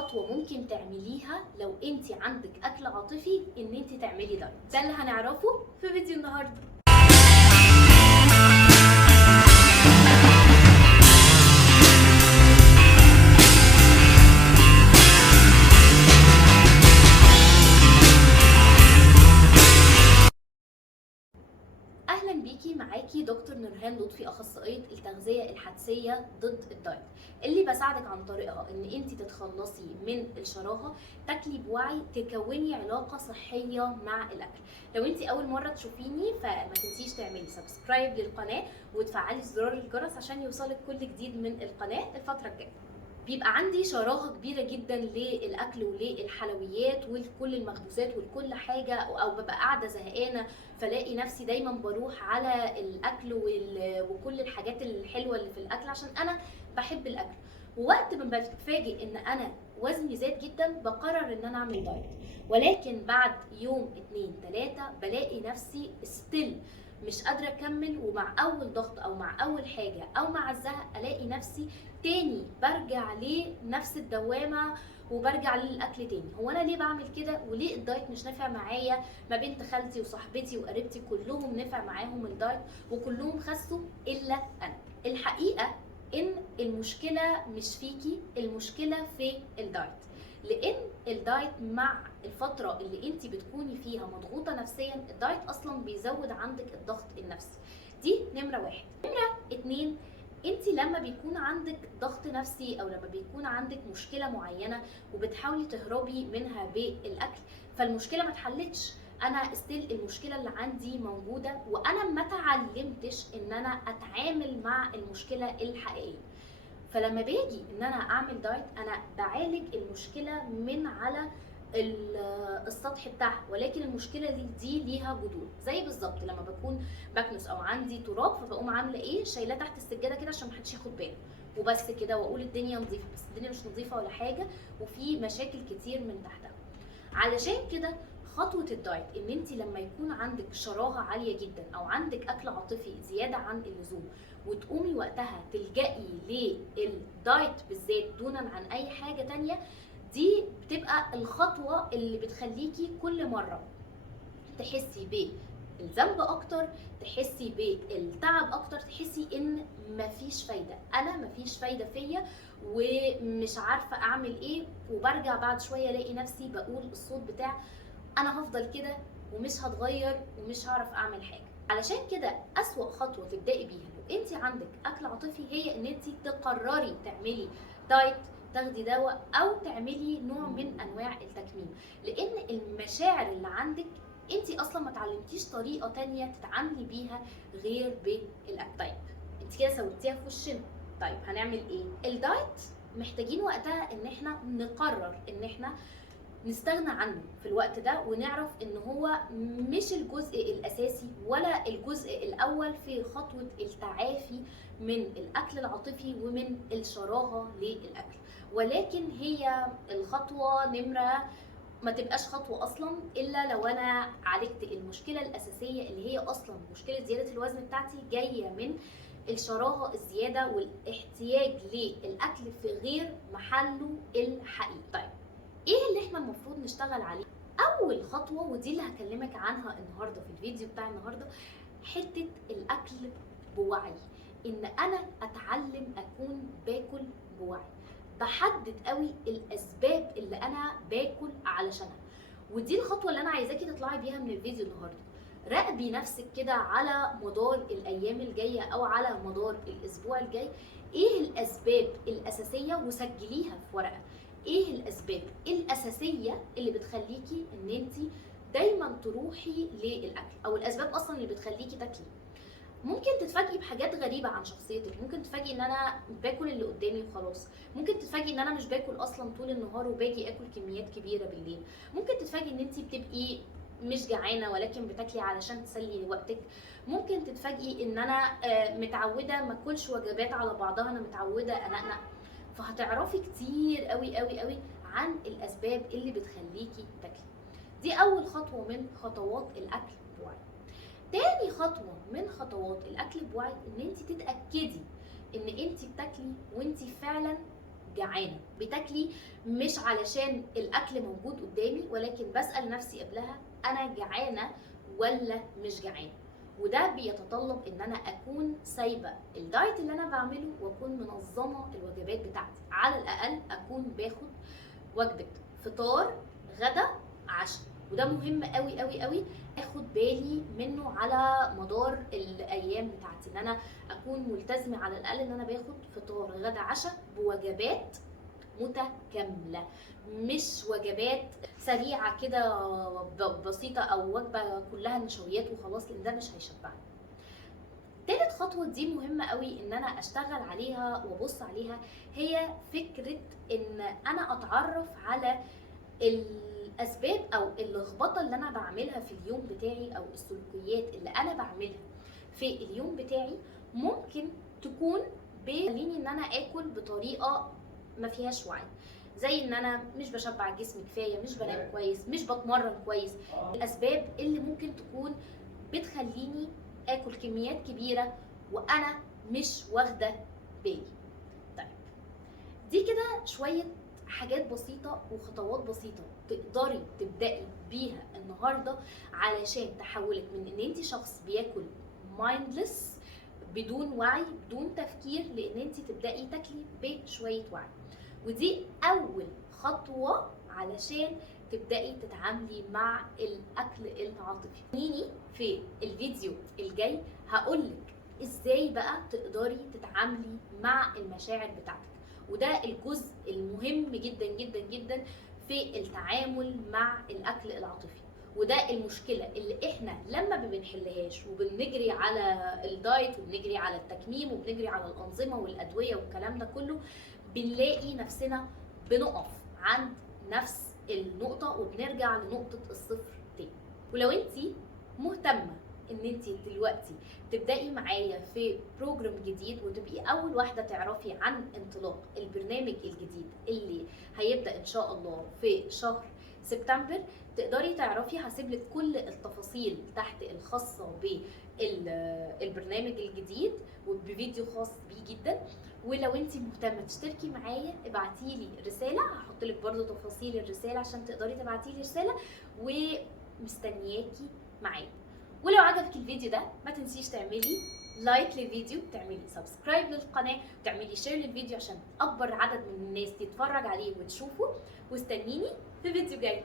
خطوة ممكن تعمليها لو انت عندك اكل عاطفي ان انت تعملي دايت؟ ده اللي هنعرفه في فيديو النهارده. اهلا بيكي، معاكي دكتور نورهان لطفي، اخصائيه التغذيه الحدسيه ضد الدايت، اللي بساعدك عن طريقها ان انت تتخلصي من الشراهه، تاكلي بوعي، تكوني علاقه صحيه مع الاكل. لو انت اول مره تشوفيني فما تنسيش تعملي سبسكرايب للقناه وتفعلي زرار الجرس عشان يوصلك كل جديد من القناه الفتره الجايه. بيبقى عندي شراهه كبيره جدا للاكل وللحلويات ولكل المخبوزات ولكل حاجه، او ببقى قاعده زهقانه فلاقي نفسي دايما بروح على الاكل وكل الحاجات الحلوه اللي في الاكل عشان انا بحب الاكل. ووقت ما بتفاجئ ان انا وزني زاد جدا بقرر ان انا اعمل دايت، ولكن بعد يوم 2 3 بلاقي نفسي ستيل مش قادره اكمل، ومع اول ضغط او مع اول حاجه او مع الزهق الاقي نفسي تاني برجع لنفس الدوامه وبرجع للاكل تاني. هو انا ليه بعمل كده وليه الدايت مش نافع معايا؟ ما بنت خالتي وصاحبتي وقريبتي كلهم نفع معاهم الدايت وكلهم خسوا الا انا. الحقيقه ان المشكله مش فيكي، المشكله في الدايت، لان الدايت مع الفتره اللي انت بتكوني فيها مضغوطه نفسيا الدايت اصلا بيزود عندك الضغط النفسي. دي نمره واحد. نمره اتنين، انت لما بيكون عندك ضغط نفسي او لما بيكون عندك مشكله معينه وبتحاولي تهربي منها بالاكل، فالمشكله ما اتحلتش. انا ستيل المشكله اللي عندي موجوده، وانا ما اتعلمتش ان انا اتعامل مع المشكله الحقيقيه. فلما باجي ان انا اعمل دايت انا بعالج المشكله من على السطح بتاعها، ولكن المشكله دي ليها جذور. زي بالظبط لما بكون بكنس او عندي تراب فبقوم عامله ايه، شايلاه تحت السجاده كده عشان محدش ياخد باله وبس كده، واقول الدنيا نظيفه، بس الدنيا مش نظيفه ولا حاجه، وفي مشاكل كتير من تحتها. علشان كده خطوة الدايت ان انت لما يكون عندك شراهة عالية جدا او عندك اكل عاطفي زيادة عن اللزوم وتقومي وقتها تلجئي للدايت بالذات دونا عن اي حاجة تانية، دي بتبقى الخطوة اللي بتخليكي كل مرة تحسي بالذنب اكتر، تحسي بالتعب اكتر، تحسي ان مفيش فايده، انا مفيش فايده فيا ومش عارفه اعمل ايه، وبرجع بعد شويه الاقي نفسي بقول الصوت بتاع انا هفضل كده ومش هتغير ومش هعرف اعمل حاجه. علشان كده اسوأ خطوه تبداي بيها لو انت عندك اكل عاطفي هي ان انت تقرري تعملي دايت، تاخدي دواء او تعملي نوع من انواع التكميم، لان المشاعر اللي عندك انت اصلا ما اتعلمتيش طريقه تانية تتعاملي بيها غير بالاكل. طيب انت كده سويتيها في وشنا، طيب هنعمل ايه؟ الدايت محتاجين وقتها ان احنا نقرر ان احنا نستغنى عنه في الوقت ده، ونعرف ان هو مش الجزء الاساسي ولا الجزء الاول في خطوه التعافي من الاكل العاطفي ومن الشراهه للاكل، ولكن هي الخطوه نمره ما تبقاش خطوه اصلا الا لو انا عالجت المشكله الاساسيه اللي هي اصلا مشكله زياده الوزن بتاعتي جايه من الشراهه الزياده والاحتياج للاكل في غير محله الحقيقي. طيب ايه اللي احنا المفروض نشتغل عليه؟ اول خطوه ودي اللي هكلمك عنها النهارده في الفيديو بتاع النهارده، حته الاكل بوعي، ان انا اتعلم اكون باكل بوعي، بحدد قوي الاسباب اللي انا باكل علشانها. ودي الخطوه اللي انا عايزاكي تطلعي بيها من الفيديو النهارده. راقبي نفسك كده على مدار الايام الجايه او على مدار الاسبوع الجاي، ايه الاسباب الاساسيه وسجليها في ورقه. ايه الاسباب الاساسيه اللي بتخليكي ان انت دايما تروحي للاكل، او الاسباب اصلا اللي بتخليكي تاكلي. ممكن تتفاجئي بحاجات غريبه عن شخصيتك، ممكن تتفاجئي ان انا باكل اللي قدامي وخلاص، ممكن تتفاجئي ان انا مش باكل اصلا طول النهار وباجي اكل كميات كبيره بالليل، ممكن تتفاجئي ان انت بتبقي مش جعانه ولكن بتاكلي علشان تسلي وقتك، ممكن تتفاجئي ان انا متعوده ما اكلش وجبات على بعضها، انا متعوده انقنق. فهتعرفي كتير قوي قوي قوي عن الاسباب اللي بتخليكي تاكلي. دي اول خطوه من خطوات الاكل بوعي. تاني خطوه من خطوات الاكل بوعي ان انت تتاكدي ان انت بتاكلي وانت فعلا جعانه، بتاكلي مش علشان الاكل موجود قدامي، ولكن بسال نفسي قبلها انا جعانه ولا مش جعانه. وده بيتطلب ان انا اكون سايبه الدايت اللي انا بعمله واكون منظمه الوجبات بتاعتي، على الاقل اكون باخد وجبه فطار غدا عشاء. وده مهم قوي قوي قوي اخد بالي منه على مدار الايام بتاعتي، ان انا اكون ملتزمه على الاقل ان انا باخد فطار غدا عشاء بوجبات متكامله، مش وجبات سريعه كده بسيطه او وجبه كلها نشويات وخلاص، لان ده مش هيشبعني. تالت خطوه دي مهمه قوي ان انا اشتغل عليها وابص عليها، هي فكره ان انا اتعرف على الاسباب او اللخبطه اللي انا بعملها في اليوم بتاعي، او السلوكيات اللي انا بعملها في اليوم بتاعي ممكن تكون بتخليني ان انا اكل بطريقه ما فيهاش وعي، زي ان انا مش بشبع الجسم كفايه، مش بنام كويس، مش بتمرن كويس. الاسباب اللي ممكن تكون بتخليني اكل كميات كبيره وانا مش واخده بالي. طيب دي كده شويه حاجات بسيطة وخطوات بسيطة تقدري تبدأي بيها النهاردة علشان تحولك من ان انت شخص بياكل mindless بدون وعي بدون تفكير، لان انت تبدأي تاكلي بشوية وعي. ودي اول خطوة علشان تبدأي تتعاملي مع الاكل العاطفي. نيني في الفيديو الجاي هقولك ازاي بقى تقدري تتعاملي مع المشاعر بتاعتك، وده الجزء المهم جدا جدا جدا في التعامل مع الاكل العاطفي. وده المشكله اللي احنا لما ما بنحلهاش وبنجري على الدايت وبنجري على التكميم وبنجري على الانظمه والادويه والكلام ده كله، بنلاقي نفسنا بنقف عند نفس النقطه وبنرجع لنقطه الصفر تاني. ولو انتي مهتمه ان انت دلوقتي تبداي معايا في بروجرام جديد وتبقي اول واحده تعرفي عن انطلاق البرنامج الجديد اللي هيبدا ان شاء الله في شهر سبتمبر، تقدري تعرفي، هسيب لك كل التفاصيل تحت الخاصه بالبرنامج الجديد وبفيديو خاص بيه جدا. ولو انت مهتمه تشتركي معايا ابعتي لي رساله، هحط لك برده تفاصيل الرساله عشان تقدري تبعتي لي رساله، ومستنياكي معايا. ولو عجبك الفيديو ده ما تنسيش تعملي لايك للفيديو، تعملي سبسكرايب للقناه، وتعملي شير للفيديو عشان اكبر عدد من الناس يتفرج عليه وتشوفه. واستنيني في فيديو جاي.